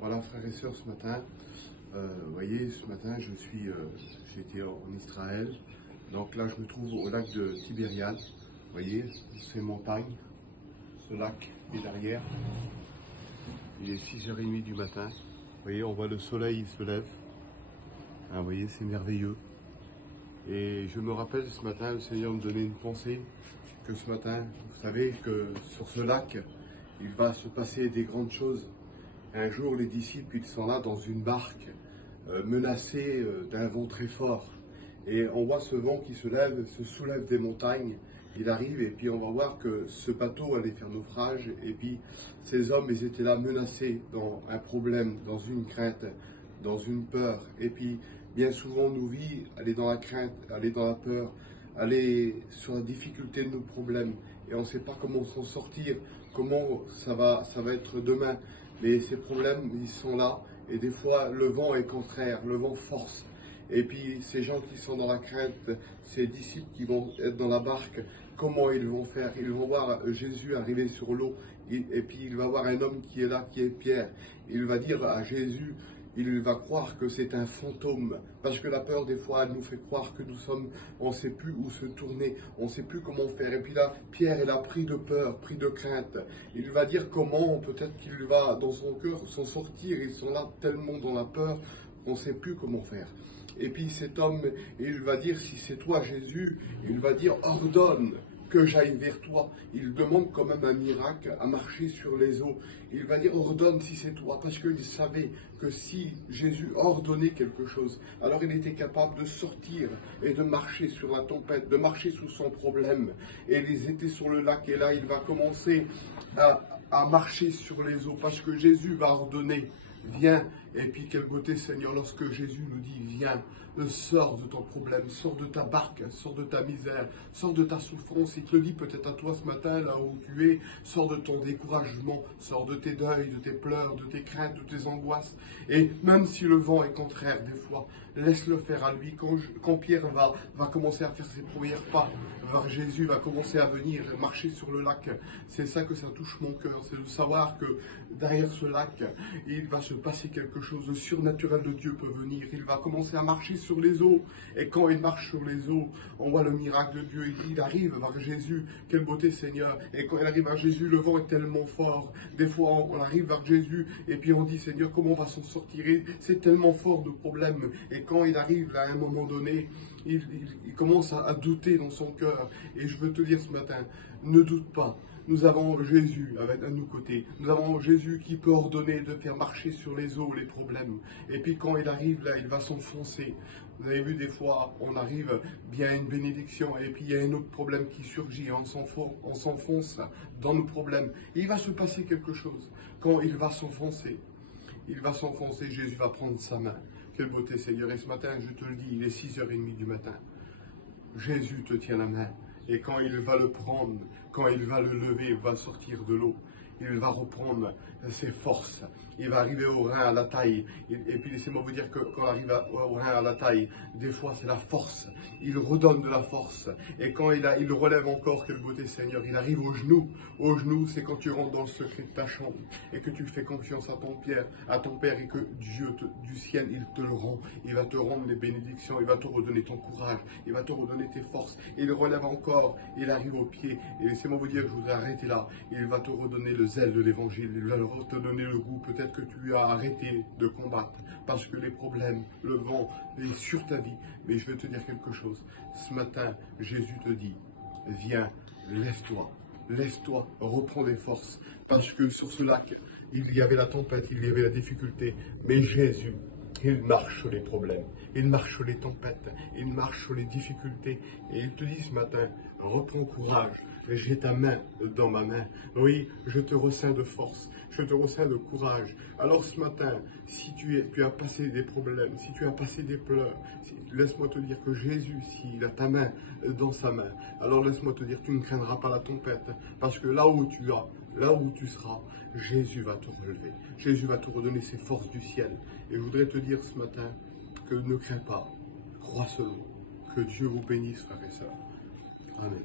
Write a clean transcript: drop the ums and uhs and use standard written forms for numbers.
Voilà, frères et sœurs, ce matin, vous voyez, ce matin, j'étais en Israël. Donc là, je me trouve au lac de Tibériade. Vous voyez, ces montagnes, ce lac est derrière. Il est 6h30 du matin. Vous voyez, on voit le soleil, il se lève. Hein, vous voyez, c'est merveilleux. Et je me rappelle ce matin, le Seigneur me donnait une pensée, que ce matin, vous savez que sur ce lac, il va se passer des grandes choses. Un jour, les disciples, ils sont là dans une barque, menacés d'un vent très fort. Et on voit ce vent qui se soulève des montagnes. Il arrive et puis on va voir que ce bateau allait faire naufrage. Et puis ces hommes, ils étaient là menacés dans un problème, dans une crainte, dans une peur. Et puis bien souvent, nos vies, elle est dans la crainte, elle est dans la peur, elle est sur la difficulté de nos problèmes. Et on ne sait pas comment s'en sortir, comment ça va être demain. Mais ces problèmes, ils sont là. Et des fois, le vent est contraire, le vent force. Et puis, ces gens qui sont dans la crainte, ces disciples qui vont être dans la barque, comment ils vont faire? Ils vont voir Jésus arriver sur l'eau. Et puis, il va voir un homme qui est là, qui est Pierre. Il va dire à Jésus, il va croire que c'est un fantôme. Parce que la peur, des fois, elle nous fait croire que on ne sait plus où se tourner, on ne sait plus comment faire. Et puis là, Pierre, il a pris de peur, pris de crainte. Il va dire comment, peut-être qu'il va, dans son cœur, s'en sortir. Ils sont là tellement dans la peur, on ne sait plus comment faire. Et puis cet homme, il va dire, si c'est toi Jésus, il va dire, ordonne que j'aille vers toi. Il demande quand même un miracle, à marcher sur les eaux. Il va dire, ordonne si c'est toi, parce qu'il savait que si Jésus ordonnait quelque chose, alors il était capable de sortir et de marcher sur la tempête, de marcher sous son problème. Et ils étaient sur le lac, et là, il va commencer à marcher sur les eaux, parce que Jésus va ordonner. Viens, et puis quelle beauté Seigneur, lorsque Jésus nous dit viens, sors de ton problème, sors de ta barque, sors de ta misère, sors de ta souffrance. Il te le dit peut-être à toi ce matin, là où tu es, sors de ton découragement, sors de tes deuils, de tes pleurs, de tes craintes, de tes angoisses. Et même si le vent est contraire des fois, laisse-le faire à lui. Quand Pierre va commencer à faire ses premiers pas vers Jésus, va commencer à venir marcher sur le lac, c'est ça que ça touche mon cœur, c'est de savoir que derrière ce lac, il va se passer quelque chose, le surnaturel de Dieu peut venir, il va commencer à marcher sur les eaux, et quand il marche sur les eaux, on voit le miracle de Dieu, il arrive vers Jésus, quelle beauté Seigneur, et quand il arrive vers Jésus, le vent est tellement fort, des fois on arrive vers Jésus, et puis on dit Seigneur, comment on va s'en sortir, c'est tellement fort de problèmes, et quand il arrive à un moment donné, il commence à douter dans son cœur, et je veux te dire ce matin, ne doute pas. Nous avons Jésus à nos côtés. Nous avons Jésus qui peut ordonner de faire marcher sur les eaux les problèmes. Et puis quand il arrive là, il va s'enfoncer. Vous avez vu des fois, on arrive bien à une bénédiction et puis il y a un autre problème qui surgit. On s'enfonce dans nos problèmes. Et il va se passer quelque chose. Quand il va s'enfoncer, Jésus va prendre sa main. Quelle beauté Seigneur. Et ce matin, je te le dis, il est 6h30 du matin. Jésus te tient la main. Et quand il va le prendre, quand il va le lever, il va sortir de l'eau. Il va reprendre ses forces. Il va arriver au rein, à la taille. Et puis laissez-moi vous dire que quand il arrive au rein, à la taille, des fois c'est la force. Il redonne de la force. Et quand il relève encore, quelle beauté Seigneur, il arrive au genou. Au genou, c'est quand tu rentres dans le secret de ta chambre et que tu fais confiance à ton Père et que Dieu du ciel, il te le rend. Il va te rendre les bénédictions, il va te redonner ton courage, il va te redonner tes forces. Il relève encore, il arrive au pied. Et laissez-moi vous dire, je vous ai arrêté là. Il va te redonner le zèle de l'évangile, il va te donner le goût. Peut-être que tu as arrêté de combattre parce que les problèmes, le vent est sur ta vie. Mais je vais te dire quelque chose. Ce matin, Jésus te dit, viens, lève-toi, reprends des forces. Parce que sur ce lac, il y avait la tempête, il y avait la difficulté. Mais Jésus, il marche sur les problèmes, il marche sur les tempêtes, il marche sur les difficultés. Et il te dit ce matin, reprends courage, j'ai ta main dans ma main. Oui, je te resserre de force, je te resserre de courage. Alors ce matin, si tu as passé des problèmes, si tu as passé des pleurs, laisse-moi te dire que Jésus, s'il a ta main dans sa main, alors laisse-moi te dire, tu ne craindras pas la tempête, parce que là où tu seras, Jésus va te relever. Jésus va te redonner ses forces du ciel. Et je voudrais te dire ce matin que ne crains pas, crois seulement. Que Dieu vous bénisse, frères et sœurs. Amen.